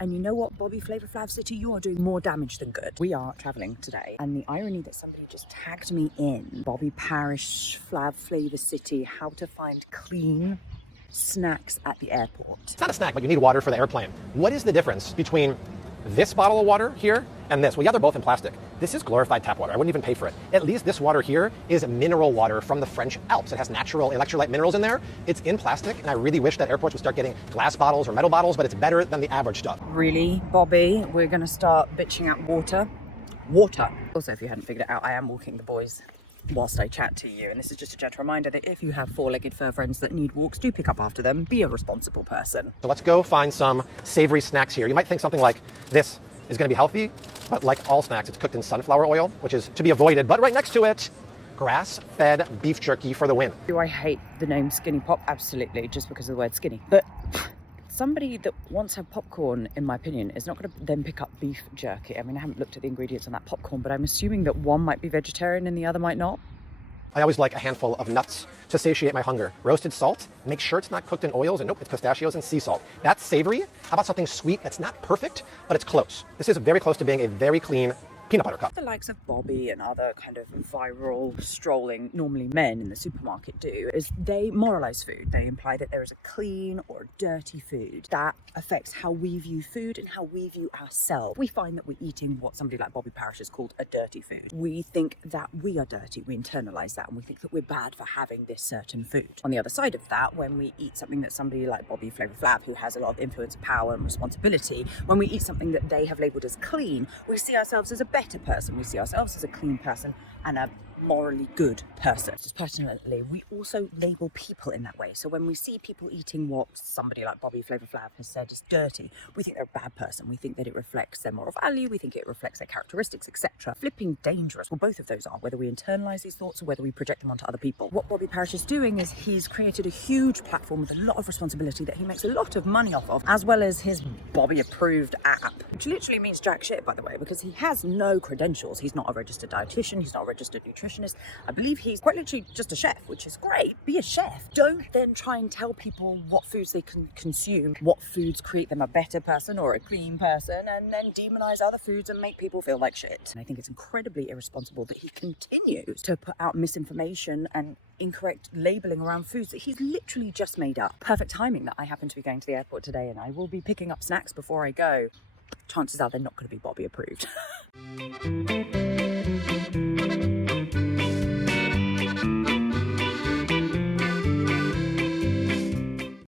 And you know what, Bobby Flavor Flav City, you are doing more damage than good. We are traveling today, and the irony that somebody just tagged me in, Bobby Parrish, Flav Flavor City, how to find clean snacks at the airport. It's not a snack, but you need water for the airplane. What is the difference between this bottle of water here and this? Well, yeah, they're both in plastic. This is glorified tap water. I wouldn't even pay for it. At least this water here is mineral water from the French Alps. It has natural electrolyte minerals in there. It's in plastic, and I really wish that airports would start getting glass bottles or metal bottles, but it's better than the average stuff. Really, Bobby? We're going to start bitching out water? Water. Also, if you hadn't figured it out, I am walking the boys whilst I chat to you, and this is just a gentle reminder that if you have four-legged fur friends that need walks, do pick up after them. Be a responsible person. So let's go find some savory snacks here. You might think something like this is going to be healthy, but like all snacks, it's cooked in sunflower oil, which is to be avoided. But right next to it, grass-fed beef jerky for the win. Do I hate the name Skinny Pop? Absolutely, just because of the word skinny. But somebody that wants to have popcorn, in my opinion, is not going to then pick up beef jerky. I mean, I haven't looked at the ingredients on that popcorn, but I'm assuming that one might be vegetarian and the other might not. I always like a handful of nuts to satiate my hunger. Roasted salt, make sure it's not cooked in oils, and nope, it's pistachios and sea salt. That's savory. How about something sweet that's not perfect, but it's close? This is very close to being a very clean peanut butter cup. The likes of Bobby and other kind of viral strolling, normally men in the supermarket do, is they moralize food. They imply that there is a clean or dirty food. That affects how we view food and how we view ourselves. We find that we're eating what somebody like Bobby Parrish has called a dirty food. We think that we are dirty. We internalize that, and we think that we're bad for having this certain food. On the other side of that, when we eat something that somebody like Bobby Flavor Flav, who has a lot of influence, power and responsibility, when we eat something that they have labeled as clean, we see ourselves as a better person. We see ourselves as a clean person and a morally good person. Just personally, we also label people in that way. So when we see people eating what somebody like Bobby Flavor Flav has said is dirty, we think they're a bad person. We think that it reflects their moral value. We think it reflects their characteristics, etc. Flipping dangerous. Well, both of those are, whether we internalize these thoughts or whether we project them onto other people. What Bobby Parrish is doing is he's created a huge platform with a lot of responsibility that he makes a lot of money off of, as well as his Bobby approved app, which literally means jack shit, by the way, because he has no credentials. He's not a registered dietitian. He's not a registered nutritionist. I believe he's quite literally just a chef, which is great. Be a chef. Don't then try and tell people what foods they can consume, what foods create them a better person or a clean person, and then demonize other foods and make people feel like shit. And I think it's incredibly irresponsible that he continues to put out misinformation and incorrect labeling around foods that he's literally just made up. Perfect timing that I happen to be going to the airport today, and I will be picking up snacks before I go. Chances are they're not going to be Bobby approved.